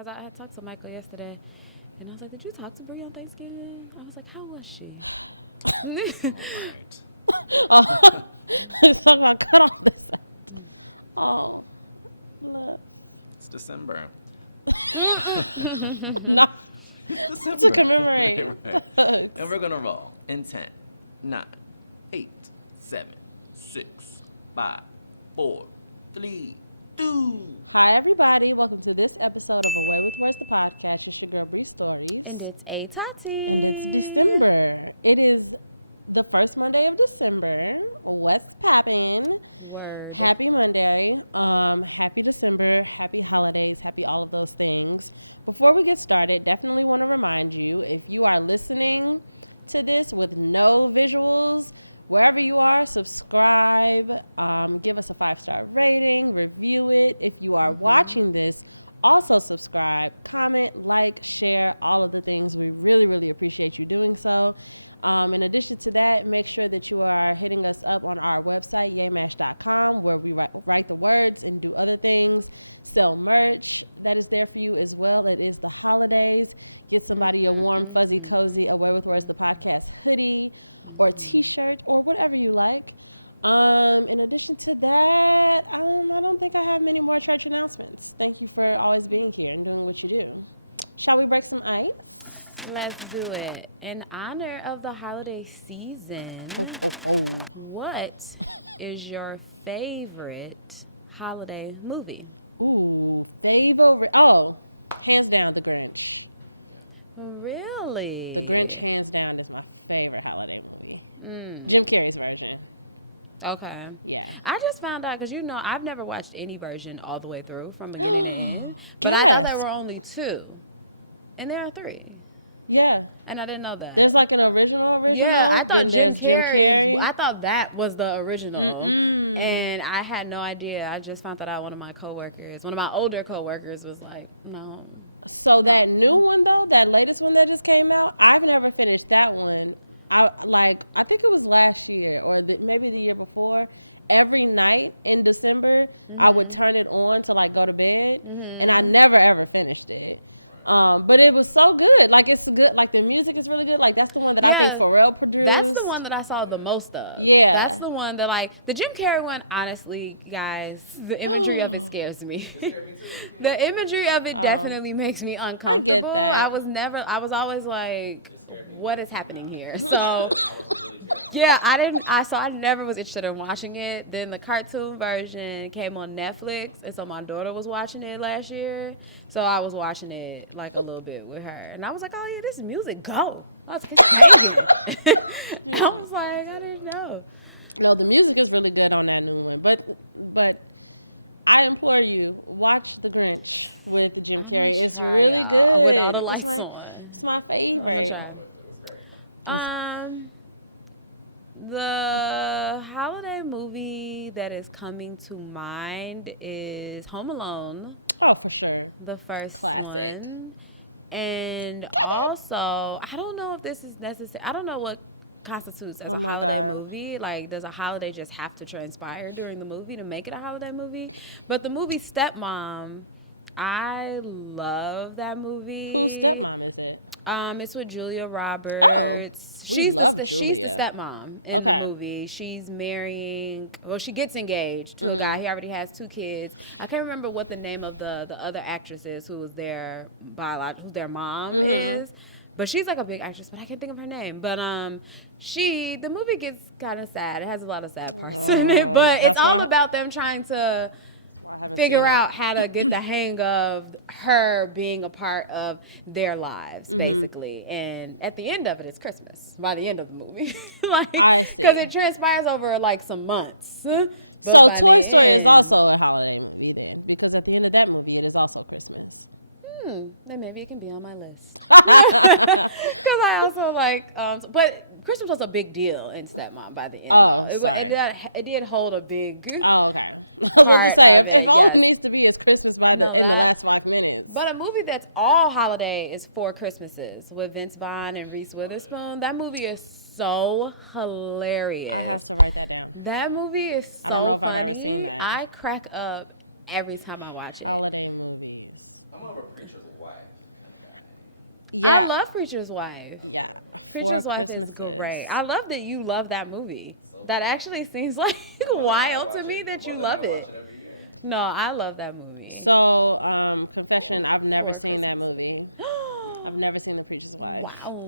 because I had talked to Michael yesterday, and I was like, "Did you talk to Bree on Thanksgiving?" I was like, "How was she?" All right. Let's talk about cut all this out. Oh, look. It's December. No. December. To commemorate. Right. And we're going to roll in 10, 9, 8, 7, 6, 5, 4, 3, 2. Hi, everybody. Welcome to this episode of Away with Words, the podcast. It's your girl, Bree Stories. And it's A Tati. And it's December. It is the first Monday of December. What's poppin'? Word. Happy Monday. Happy December. Happy holidays. Happy all of those things. Before we get started, definitely want to remind you, if you are listening to this with no visuals, wherever you are, subscribe, give us a 5-star rating, review it. If you are watching this, also subscribe, comment, like, share, all of the things. We really, really appreciate you doing so. In addition to that, make sure that you are hitting us up on our website, yaymash.com, where we write the words and do other things, sell merch that is there for you as well. It is the holidays. Get somebody a warm, fuzzy, cozy Away with Words, the podcast hoodie or t-shirt or whatever you like. In addition to that, I don't think I have many more church announcements. Thank you for always being here and doing what you do. Shall we break some ice? Let's do it. In honor of the holiday season, what is your favorite holiday movie? Ooh, favorite. Oh, hands down, The Grinch. Really? The Grinch, hands down, is my favorite holiday movie. Jim Carrey's version. Okay. Yeah. I just found out, because I've never watched any version all the way through from beginning to end. But I Yes. thought there were only 2. And there are 3. Yeah. And I didn't know that. There's like an original, Yeah, I thought then there's Jim Carrey. I thought that was the original. Mm-mm. And I had no idea. I just found that out. One of my older coworkers was like, no. So that new one, though, that latest one that just came out, I've never finished that one. I think it was last year or maybe the year before. Every night in December, I would turn it on to like go to bed, and I never ever finished it. But it was so good. Like, it's good. Like, the music is really good. Like, that's the one that I think Pharrell produced. That's the one that I saw the most of. Yeah. That's the one that, like, the Jim Carrey one, honestly, guys, the imagery of it scares me. It scared me too. The imagery of it definitely makes me uncomfortable. I get that. I was always like, what is happening here? So, I was really terrified. yeah, I never was interested in watching it. Then the cartoon version came on Netflix, and so my daughter was watching it last year. So I was watching it like a little bit with her, and I was like, "Oh yeah, this is music. Go!" I was crazy. I was like, I didn't know. No, the music is really good on that new one. But I implore you, watch The Grinch with Jim Carrey. It's really good. With all the lights on. It's my favorite. It was great. The holiday movie that is coming to mind is Home Alone. Oh, for sure. The first Classic. one. And also, I don't know if this is necessary. I don't know what constitutes as a holiday movie. Like, does a holiday just have to transpire during the movie to make it a holiday movie? But the movie Stepmom, I love that movie. Whose stepmom is it? It's with Julia Roberts. Oh, we love Julia. She's the stepmom in the movie. She's marrying, she gets engaged to a guy. He already has 2 kids. I can't remember what the name of the other actress is who was their mom is. But she's like a big actress, but I can't think of her name. But the movie gets kind of sad. It has a lot of sad parts in it. But it's all about them trying to figure out how to get the hang of her being a part of their lives, basically. And at the end of it, it's Christmas. By the end of the movie, I see, because it transpires over like some months. So Toy Story is also a holiday movie then, because at the end of that movie, it is also Christmas. Then maybe it can be on my list. Because I also like, but Christmas was a big deal in Stepmom by the end. Oh, sorry. It did hold a big. Oh, okay. I was about to say, if all it needs to be is Christmas in the last 5 minutes. But a movie that's all holiday is Four Christmases with Vince Vaughn and Reese Witherspoon. That movie is so hilarious. I have to write that down. That movie is so I don't know if I've ever funny. seen that. I crack up every time I watch it. Holiday movies. I'm over Preacher's Wife. Yeah. I love Preacher's Wife. Yeah. Preacher's Four Wife Christmases. is great. I love that you love that movie. So That good. actually seems like wild to me that you love Watch it. it every year. No, I love that movie. So, confession, I've never seen that movie. I've never seen The Preacher's Wife. Wow.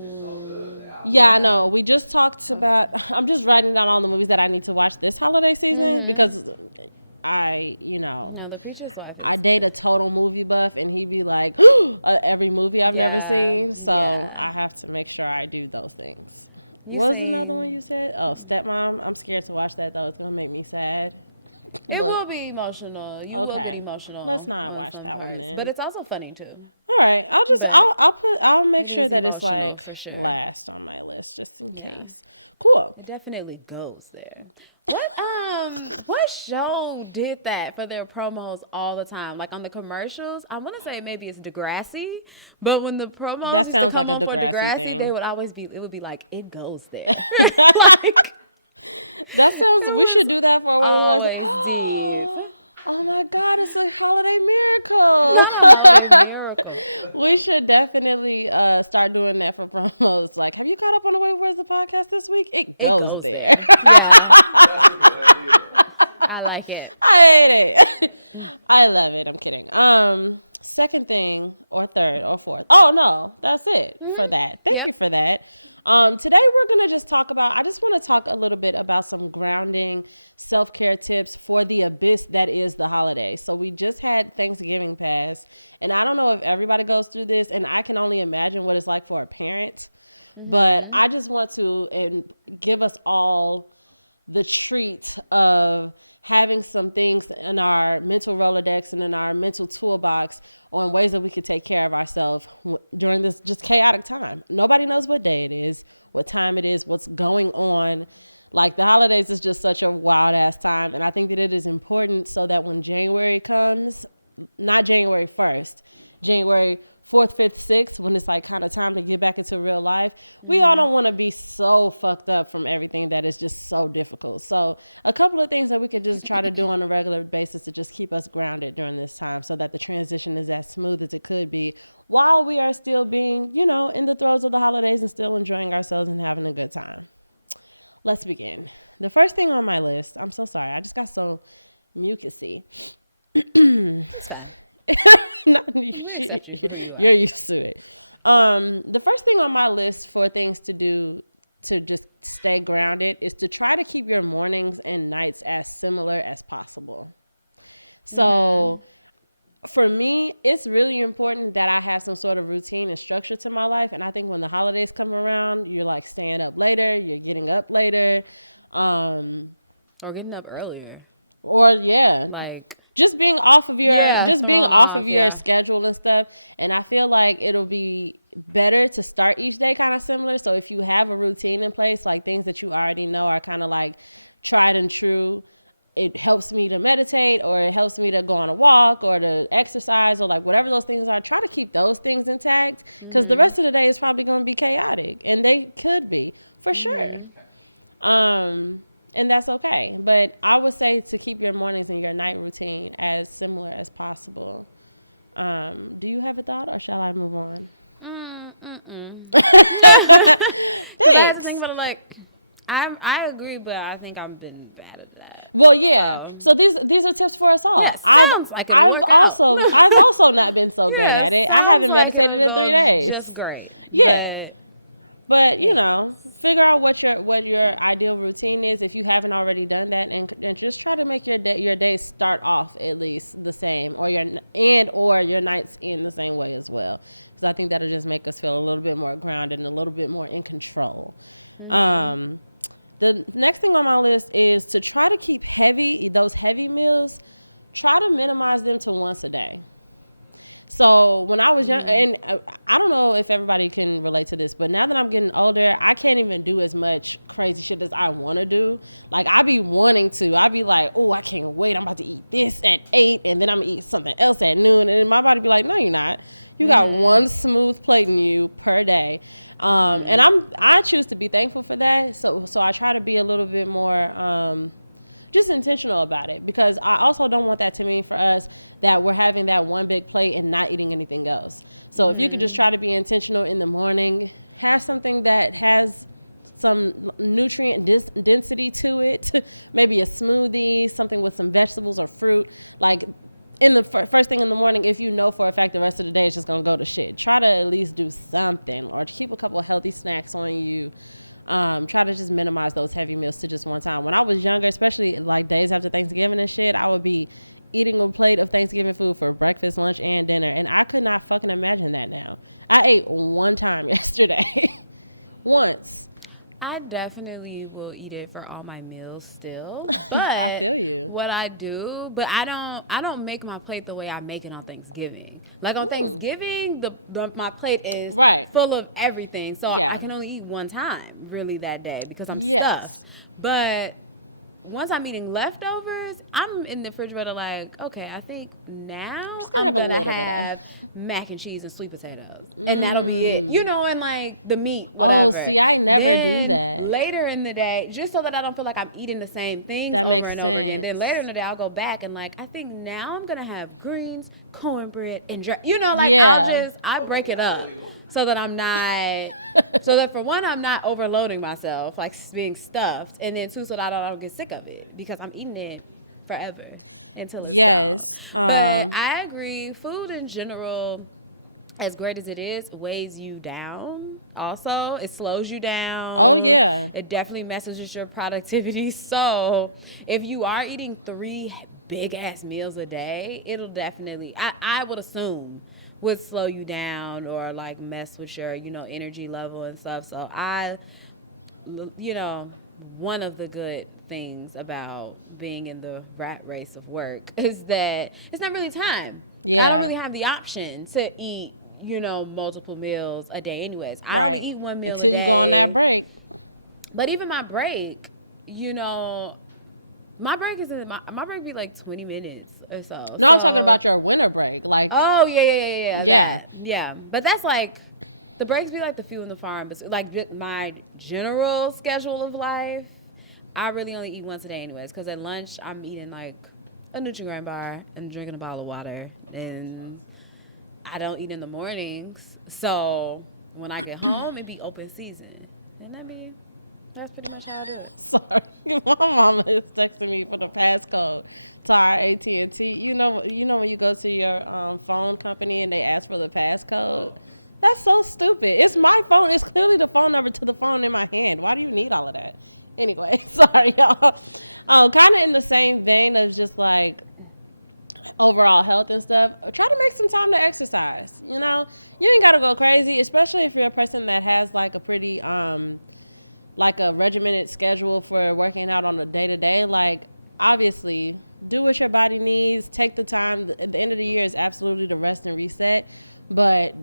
Yeah, I know. We just talked about, I'm just writing down all the movies that I need to watch this holiday season because No, The Preacher's Wife. I date a total movie buff and he'd be like, every movie I've never Yeah, seen. So yeah. I have to make sure I do those things. You What was seen- another one you said? Oh, Stepmom. I'm scared to watch that though. It's going to make me sad. It Look. will be emotional. You will Okay. get emotional. Let's not on watch some that one parts. then. But it's also funny too. All right, I'll make It sure is that it's emotional, like for sure. last on my list just in case. Cool. It definitely goes there. What show did that for their promos all the time? Like on the commercials, I want to say maybe it's Degrassi, but when the promos That used to sounds come like a on for Degrassi thing. they would always be. It would be like it goes there. Like That sounds. We should do that for one always of deep. Oh my God! It's a holiday miracle. Oh, miracle. We should definitely start doing that for promos. Like, have you caught up on the Way Where's the podcast this week? It goes there. Yeah, I like it. I hate it. I love it. I'm kidding. Second thing or third or fourth. Oh no, that's it for that. Thank Yep. you for that. Today we're gonna just talk about. I just want to talk a little bit about some grounding self-care tips for the abyss that is the holiday. So we just had Thanksgiving pass, and I don't know if everybody goes through this, and I can only imagine what it's like for a parent. But I just want to give us all the treat of having some things in our mental Rolodex and in our mental toolbox on ways that we could take care of ourselves during this just chaotic time. Nobody knows what day it is, what time it is, what's going on. Like the holidays is just such a wild ass time. And I think that it is important so that when January comes, not January 1st, January 4th, 5th, 6th, when it's like kind of time to get back into real life, we all don't want to be so fucked up from everything that is just so difficult. So a couple of things that we could just try to do on a regular basis to just keep us grounded during this time so that the transition is as smooth as it could be while we are still being, in the throes of the holidays and still enjoying ourselves and having a good time. Let's begin. The first thing on my list, I'm so sorry, I just got so mucusy. It's fine. You're used to it. The first thing on my list for things to do to just stay grounded is to try to keep your mornings and nights as similar as possible. So for me, it's really important that I have some sort of routine and structure to my life. And I think when the holidays come around, you're like staying up later, you're getting up later. Or getting up earlier. Like just being off of your yeah. schedule and stuff. And I feel like it'll be better to start each day kind of similar. So if you have a routine in place, like things that you already know are kind of like tried and true, it helps me to meditate or it helps me to go on a walk or to exercise or like whatever those things are. Try to keep those things intact because the rest of the day is probably going to be chaotic, and they could be for sure. And that's okay. But I would say to keep your mornings and your night routine as similar as possible. Do you have a thought or shall I move on? Thanks. Think about it, like I agree, but I think I've been bad at that. Well, yeah. So these are tips for us all. Yeah, sounds like it I've worked I've also not been so great at it. I sounds haven't like meditated it in 3 would days. go Just great. Yeah. But figure out what your ideal routine is if you haven't already done that, and just try to make your day start off at least the same, or your nights in the same way as well, because I think that'll just make us feel a little bit more grounded and a little bit more in control. The next thing on my list is to try to keep those heavy meals. Try to minimize them to once a day. So when I was young, and I don't know if everybody can relate to this, but now that I'm getting older, I can't even do as much crazy shit as I want to do. Like I be wanting to. I be like, oh, I can't wait. I'm about to eat this at 8, and then I'm going to eat something else at noon. And then my body be like, no, you're not. You got one smooth plate in you per day. And I choose to be thankful for that. So I try to be a little bit more just intentional about it, because I also don't want that to mean for us that we're having that one big plate and not eating anything else. So if you could just try to be intentional in the morning, have something that has some nutrient density to it, maybe a smoothie, something with some vegetables or fruit, like in the first thing in the morning. If you know for a fact the rest of the day is just gonna go to shit, try to at least do something, or keep a couple of healthy snacks on you. Try to just minimize those heavy meals to just one time. When I was younger, especially like days after Thanksgiving and shit, I would be eating a plate of Thanksgiving food for breakfast, lunch, and dinner, and I could not fucking imagine that now. I ate one time yesterday. Once. I definitely will eat it for all my meals still. But I feel you. What I do, but I don't make my plate the way I make it on Thanksgiving. Like on Thanksgiving, my plate is full of everything. So I can only eat one time really that day because I'm stuffed. But once I'm eating leftovers, I'm in the refrigerator like, okay, I think now I'm gonna have mac and cheese and sweet potatoes. And that'll be it. You know, and like the meat, whatever. Oh, see, I never do that. Later in the day, just so that I don't feel like I'm eating the same things that over makes and sense. over again. Then later in the day, I'll go back and like, I think now I'm gonna have greens, cornbread, and you know, like I break it up so that I'm not, so that for one, I'm not overloading myself, like being stuffed, and then two, so that I don't get sick of it because I'm eating it forever until it's gone. But I agree, food in general, as great as it is, weighs you down. Also, it slows you down. Oh yeah, it definitely messes with your productivity. So if you are eating 3 big ass meals a day, it'll definitely, I would assume, would slow you down or like mess with your, you know, energy level and stuff. So one of the good things about being in the rat race of work is that it's not really time. I don't really have the option to eat, you know, multiple meals a day anyways. I only eat one meal until a day. You go on that break. But even my break, you know, my break be like 20 minutes or so. No, I'm talking about your winter break. Like, oh, yeah. But that's like, the breaks be like the few and the far. But like my general schedule of life, I really only eat once a day anyways. Because at lunch, I'm eating like a Nutri-Grain bar and drinking a bottle of water. And I don't eat in the mornings. So when I get home, it be open season. And that's pretty much how I do it. Sorry, my mama is texting me for the passcode to our AT&T. You know when you go to your phone company and they ask for the passcode? That's so stupid. It's my phone. It's clearly the phone number to the phone in my hand. Why do you need all of that? Anyway, sorry, y'all. Kind of in the same vein of just like overall health and stuff, try to make some time to exercise. You know, you ain't got to go crazy, especially if you're a person that has like a pretty like a regimented schedule for working out on a day-to-day. Like, obviously, do what your body needs. Take the time. At the end of the year is absolutely to rest and reset. But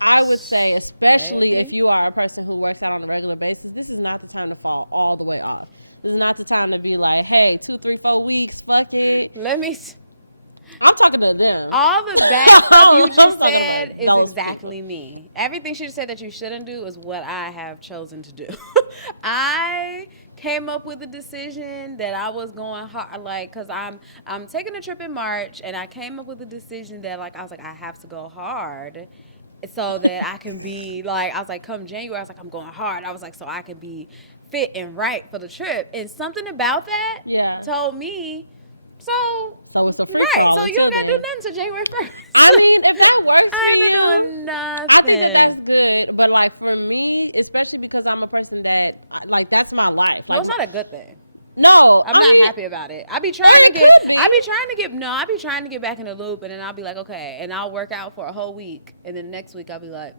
I would say, especially if you are a person who works out on a regular basis, this is not the time to fall all the way off. This is not the time to be like, hey, 2, 3, 4 weeks, fuck it. I'm talking to them. All of that I'm talking about those exactly people. Me. Everything she said that you shouldn't do is what I have chosen to do. I came up with the decision that I was going hard, like, cause I'm taking a trip in March, and I came up with the decision that like I was like I have to go hard, so that I can be like, I was like, come January, I was like, I'm going hard. I was like, so I could be fit and right for the trip. And something about that told me. So it's a free for all until then. So you're not doing nothing until January 1st. I mean, if that works for you, I think that's good. But like for me, especially because I'm a person that like that's my life. Like, it's not a good thing. No, I'm not happy about it. I be trying. Or it could be. I be trying to get back in the loop, and then I'll be like, okay, and I'll work out for a whole week, and then next week I'll be like,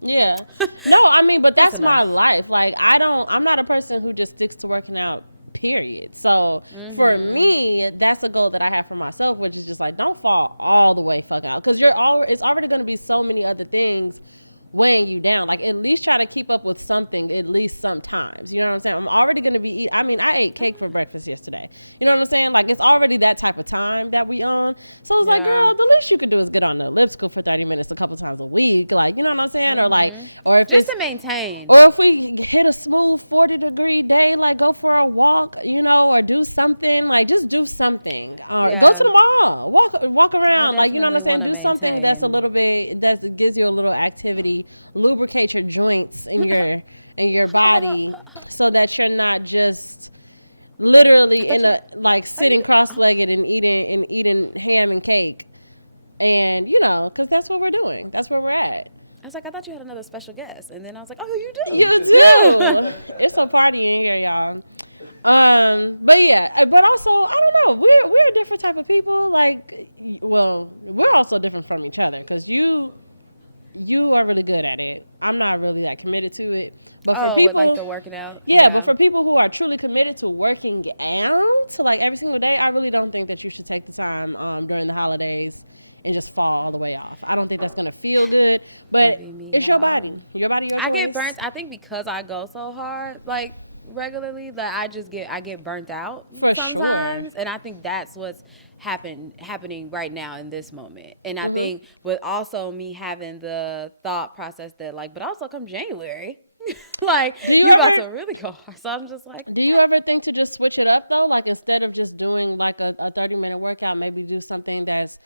yeah. No, I mean, but that's my life. Like I'm not a person who just sticks to working out. Period. So for me, that's a goal that I have for myself, which is just like, don't fall all the way fucking out, because it's already going to be so many other things weighing you down. Like, at least try to keep up with something at least sometimes. You know what I'm saying? I'm already going to be eating. I mean, I ate cake for breakfast yesterday. You know what I'm saying? Like, it's already that type of time that we on. So it's like, girl, the least you could do is get on the elliptical for 30 minutes a couple times a week. Like, you know what I'm saying? Or like, or if just it's to maintain. Or if we hit a smooth 40-degree day, like go for a walk, you know, or do something, like just do something. Or go to the mall, walk around, like, you know what I'm saying? Do something that's a little bit, that gives you a little activity, lubricate your joints in your body so that you're not just literally in a, like, sitting cross-legged and eating ham and cake. And, you know, because that's what we're doing. That's where we're at. I was like, I thought you had another special guest. And then I was like, oh, you do. You do. It's a party in here, y'all. But yeah, but also, I don't know. We're a different type of people. Like, well, we're also different from each other because you are really good at it. I'm not really that committed to it. But for people, like the working out. Yeah, but for people who are truly committed to working out, like every single day, I really don't think that you should take the time during the holidays and just fall all the way off. I don't think that's gonna feel good, but it's your body, your choice. I get burnt. I think because I go so hard, like regularly, that I get burnt out for sometimes. Sure. And I think that's what's happening right now in this moment. And I think with also me having the thought process that, like, but also come January, like, do you you're ever about to really go hard. So I'm just like, do you ever think to just switch it up though? Like, instead of just doing like a 30-minute workout, maybe do something that's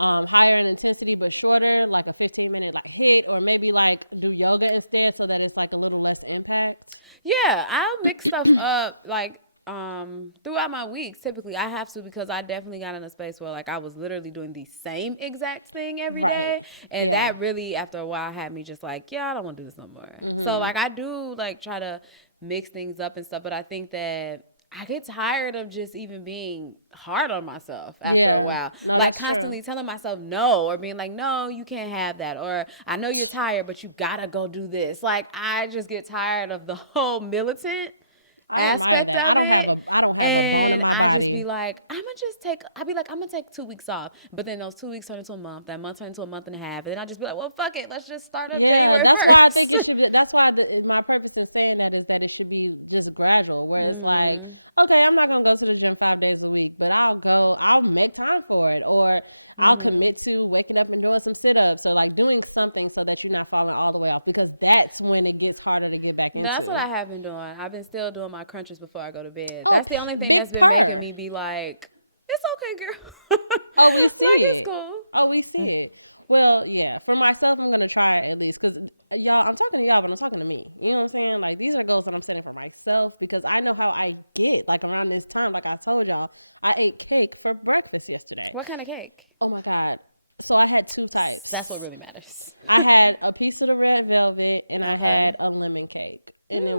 higher in intensity but shorter, like a 15-minute like hit, or maybe like do yoga instead so that it's like a little less impact? Yeah, I'll mix stuff up like throughout my weeks. Typically I have to, because I definitely got in a space where like I was literally doing the same exact thing every day. And that really after a while had me just like, yeah, I don't want to do this no more. So like I do like try to mix things up and stuff, but I think that I get tired of just even being hard on myself after a while. No, like that's constantly true. telling myself no, or being like, no, you can't have that. Or I know you're tired, but you gotta go do this. Like I just get tired of the whole militant. I admire that. I don't have a bone in my body. Just be like, I'm gonna take 2 weeks off, but then those 2 weeks turn into a month. That month turn into a month and a half, and then I'll just be like, well, fuck it, let's just start. Yeah, that's why I think it should be. That's why my purpose in saying that is that it should be just gradual, where it's like, okay, I'm not gonna go to the gym 5 days a week, but I'll make time for it, or I'll commit to waking up and doing some sit-ups, or like doing something so that you're not falling all the way off, because that's when it gets harder to get back into. That's what I have been doing. I've been still doing my crunches before I go to bed. Oh, that's the only thing that's been making me be like, it's okay, girl. Oh, we see like, it. It's cool. Oh, we see it. Well, yeah, for myself, I'm going to try it at least, because y'all, I'm talking to y'all, but I'm talking to me. You know what I'm saying? Like, these are goals that I'm setting for myself, because I know how I get, like, around this time. Like I told y'all, I ate cake for breakfast yesterday. What kind of cake? Oh, my God. So I had 2 types. That's what really matters. I had a piece of the red velvet, and I had a lemon cake. And they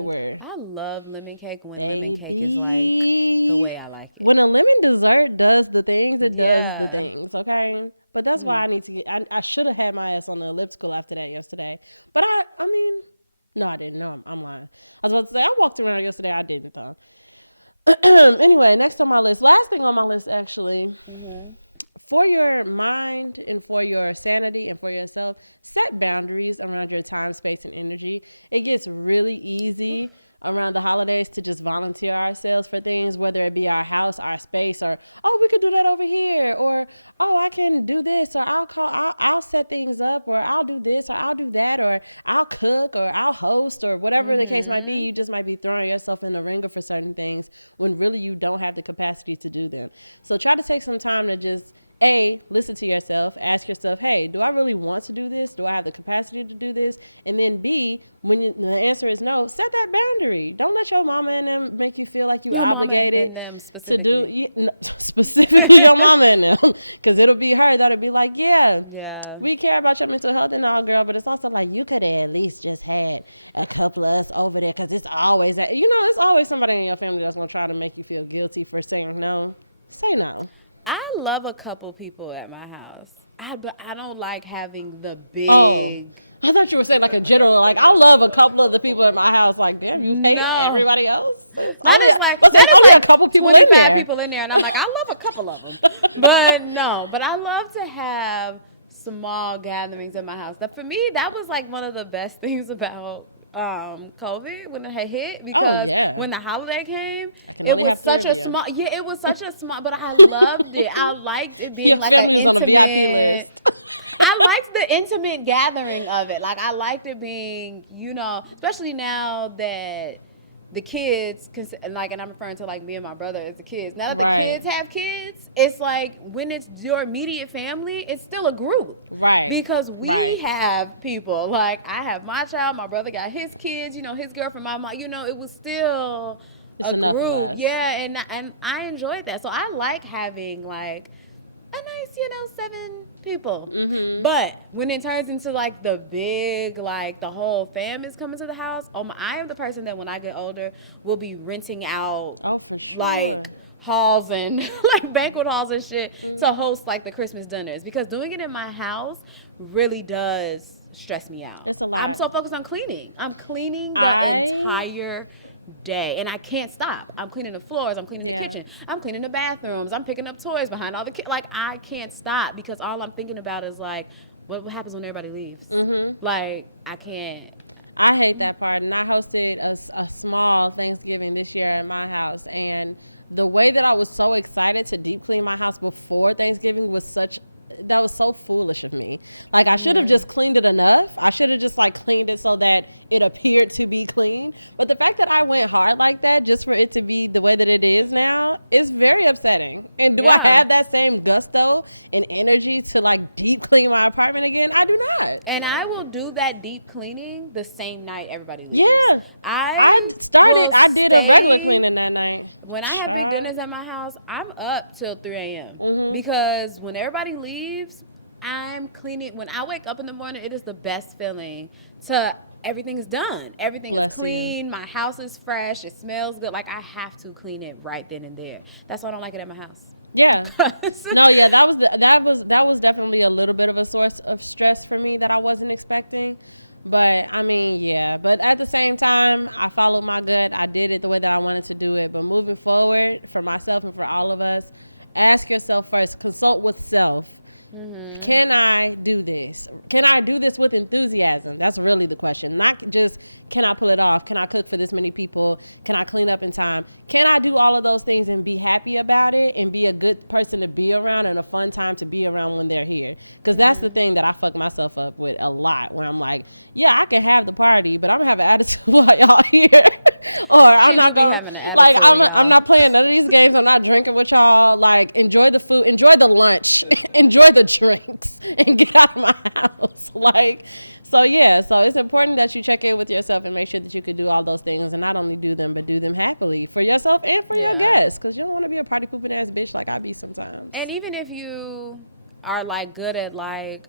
were. I love lemon cake when baby, lemon cake is like the way I like it. When a lemon dessert does the things, it does the things, okay? But that's why I need to get, I should have had my ass on the elliptical after that yesterday. But I mean, no, I didn't. No, I'm lying. I was about to say, I walked around yesterday. I didn't, though. Anyway, next on my list. Last thing on my list, actually. For your mind and for your sanity and for yourself, set boundaries around your time, space, and energy. It gets really easy around the holidays to just volunteer ourselves for things, whether it be our house, our space, or, oh, we could do that over here, or, oh, I can do this, or I'll set things up, or I'll do this, or I'll do that, or I'll cook, or I'll host, or whatever the case might be. You just might be throwing yourself in the ringer for certain things when really you don't have the capacity to do them. So try to take some time to just listen to yourself, ask yourself, hey, do I really want to do this? Do I have the capacity to do this? And then B, when the answer is no, set that boundary. Don't let your mama and them make you feel like you obligated to do, specifically your mama and them, because it'll be her that'll be like, yeah, we care about your mental health and all, girl, but it's also like, you could have at least just had a couple of us over there, because it's always, it's always somebody in your family that's going to try to make you feel guilty for saying no. Say no. I love a couple people at my house. But I don't like having the big. Oh, I thought you were saying like a general. Like, I love a couple of the people in my house. Like, damn, you hate everybody else. It's only a couple people in there. People in there, and I'm like, I love a couple of them. But I love to have small gatherings in my house. That for me, that was like one of the best things about COVID when it had hit. Because when the holiday came, I can only have three of you. It was such a small, but I loved it. I liked it being your like family was on a VIP list. I liked the intimate gathering of it. Like, I liked it being, especially now that the kids, and I'm referring to like me and my brother as the kids. Now that the kids have kids, it's like when it's your immediate family, it's still a group. Right. Because we have people. Like, I have my child, my brother got his kids, his girlfriend, my mom, it was still it's a enough group. of us. Yeah, and I enjoyed that. So I like having like a nice, 7 people. Mm-hmm. But when it turns into like the big, like the whole fam is coming to the house, I am the person that when I get older will be renting out. Oh, for sure. Like halls and like banquet halls and shit to host like the Christmas dinners, because doing it in my house really does stress me out. It's a lot. I'm so focused on cleaning. I'm cleaning the entire day, and I can't stop. I'm cleaning the floors, I'm cleaning the kitchen, I'm cleaning the bathrooms, I'm picking up toys behind all the kids. Like, I can't stop because all I'm thinking about is like what happens when everybody leaves. Like, I can't. I hate that part. And I hosted a small Thanksgiving this year at my house, and the way that I was so excited to deep clean my house before Thanksgiving was that was so foolish of me. Like, I should have just cleaned it enough. I should have just like cleaned it so that it appeared to be clean. But the fact that I went hard like that just for it to be the way that it is now is very upsetting. And do I have that same gusto and energy to like deep clean my apartment again? I do not. And I will do that deep cleaning the same night everybody leaves. Yeah. I did a regular cleaning that night. When I have big dinners at my house, I'm up till 3 a.m. Because when everybody leaves, I'm cleaning. When I wake up in the morning, it is the best feeling everything is done. Everything is clean. My house is fresh. It smells good. Like, I have to clean it right then and there. That's why I don't like it at my house. Yeah. No, yeah, that was definitely a little bit of a source of stress for me that I wasn't expecting. But I mean, yeah. But at the same time, I followed my gut. I did it the way that I wanted to do it. But moving forward, for myself and for all of us, ask yourself first. Consult with self. Can I do this? Can I do this with enthusiasm? That's really the question. Not just, can I pull it off? Can I cook for this many people? Can I clean up in time? Can I do all of those things and be happy about it and be a good person to be around and a fun time to be around when they're here? Because that's the thing that I fuck myself up with a lot, where I'm like, yeah, I can have the party, but I'm going to have an attitude while y'all here. Or I'm not going, like, I'm not playing none of these games. I'm not drinking with y'all. Like, enjoy the food, enjoy the lunch, enjoy the drinks, and get out of my house. Like, so it's important that you check in with yourself and make sure that you can do all those things, and not only do them, but do them happily for yourself and for your guests, because you don't want to be a party pooping ass bitch like I be sometimes. And even if you are like good at like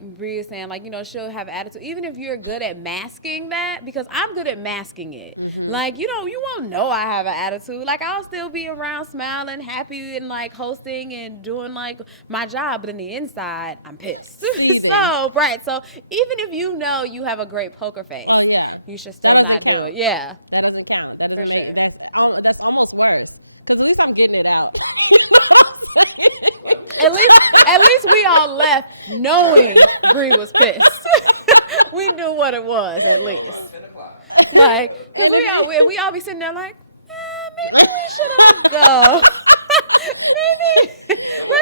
Bree is saying, like, she'll have attitude. Even if you're good at masking that, because I'm good at masking it. Like, you won't know I have an attitude. Like, I'll still be around smiling, happy, and like hosting and doing like my job, but in the inside, I'm pissed. Seething. So even if you know you have a great poker face. Oh yeah. You should that doesn't count. Yeah. That doesn't count. That doesn't make that's almost worse. Because at least I'm getting it out. You know what I'm saying? At least we all left knowing Bree was pissed. We knew what it was at least. 10 o'clock. Like, and we all be sitting there like, maybe we should go.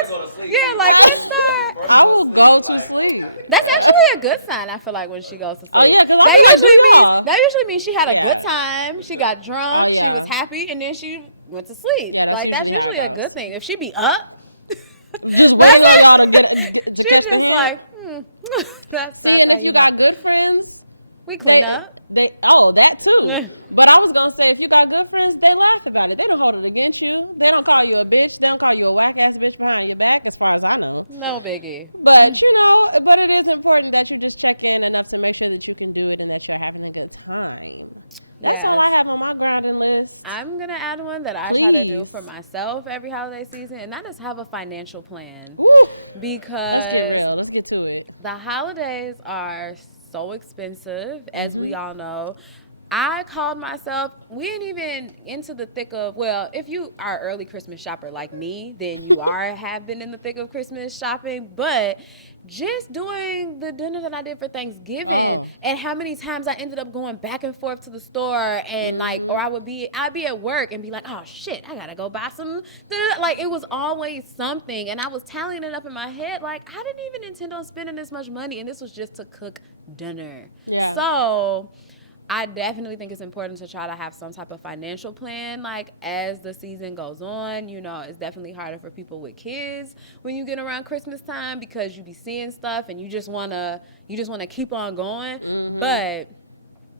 Go to sleep. Yeah, like, I will go to sleep. That's actually a good sign, I feel like, when she goes to sleep. Oh, yeah, because I'll be like, do y'all. That usually means she had a good time, she got drunk, she was happy, and then she went to sleep. Yeah, that's usually how it goes. A good thing. If she be up, just waiting on y'all to get to catch the hint. Like, see, and if you got good friends, we clean up. That too. But I was gonna say, if you got good friends, they laugh about it. They don't hold it against you. They don't call you a bitch. They don't call you a whack ass bitch behind your back, as far as I know. No biggie. But but it is important that you just check in enough to make sure that you can do it and that you're having a good time. That's all I have on my grounding list. I'm going to add one that I do for myself every holiday season, and that is have a financial plan. Woo! Because let's get real. Let's get to it. The holidays are so expensive, as we all know. I called myself, we ain't even into the thick of, well, if you are an early Christmas shopper like me, then you have been in the thick of Christmas shopping, but just doing the dinner that I did for Thanksgiving and how many times I ended up going back and forth to the store and like, or I'd be at work and be like, oh shit, I gotta go buy some dinner. Like, it was always something, and I was tallying it up in my head like, I didn't even intend on spending this much money, and this was just to cook dinner. Yeah. So I definitely think it's important to try to have some type of financial plan, like, as the season goes on. You know, it's definitely harder for people with kids when you get around Christmas time because you be seeing stuff and you just wanna keep on going. But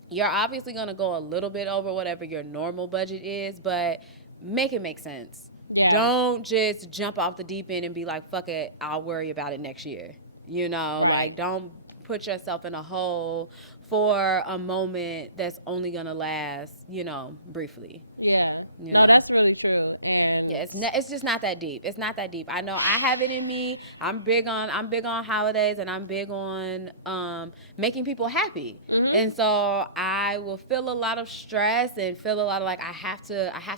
you're obviously gonna go a little bit over whatever your normal budget is, but make it make sense. Yeah. Don't just jump off the deep end and be like, fuck it, I'll worry about it next year. You know, right? Like, don't put yourself in a hole for a moment that's only gonna last, you know, briefly. Yeah. You No, know? that's really true. And Yeah, it's just not that deep. It's not that deep. I know I have it in me. I'm big on holidays, and I'm big on making people happy. And so I will feel a lot of stress and feel a lot of like I have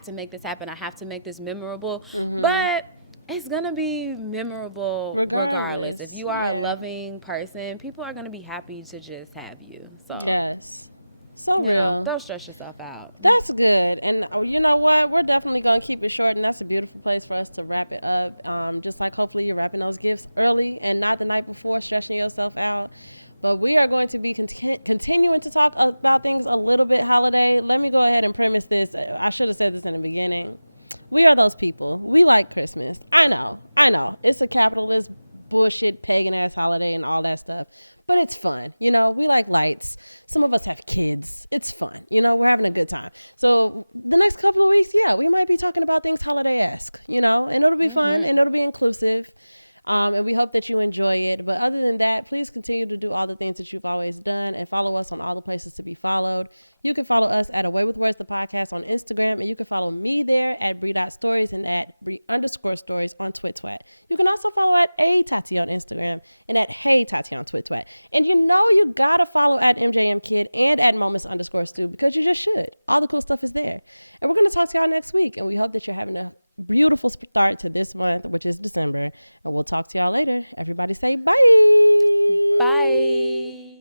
to make this happen. I have to make this memorable. But it's gonna be memorable regardless. If you are a loving person, people are gonna be happy to just have you. So yes, so real. Don't stress yourself out. That's good. And you know what? We're definitely gonna keep it short, and that's a beautiful place for us to wrap it up. Just like hopefully you're wrapping those gifts early and not the night before, stressing yourself out. But we are going to be continuing to talk about things a little bit holiday. Let me go ahead and premise this. I should have said this in the beginning. We are those people. We like Christmas. I know. It's a capitalist, bullshit, pagan-ass holiday and all that stuff. But it's fun. You know, we like lights. Some of us have kids. It's fun. You know, we're having a good time. So the next couple of weeks, we might be talking about things holiday-esque, you know, and it'll be fun and it'll be inclusive. And we hope that you enjoy it. But other than that, please continue to do all the things that you've always done and follow us on all the places to be followed. You can follow us at Away with Words, the podcast on Instagram, and you can follow me there at Bree.stories and at Bree_stories on TwitTwat. You can also follow at Tati on Instagram and at Hey Tati on TwitTwat. And you know you gotta follow at MJMKid and at Moments_Stu because you just should. All the cool stuff is there. And we're gonna talk to y'all next week, and we hope that you're having a beautiful start to this month, which is December, and we'll talk to y'all later. Everybody say bye. Bye.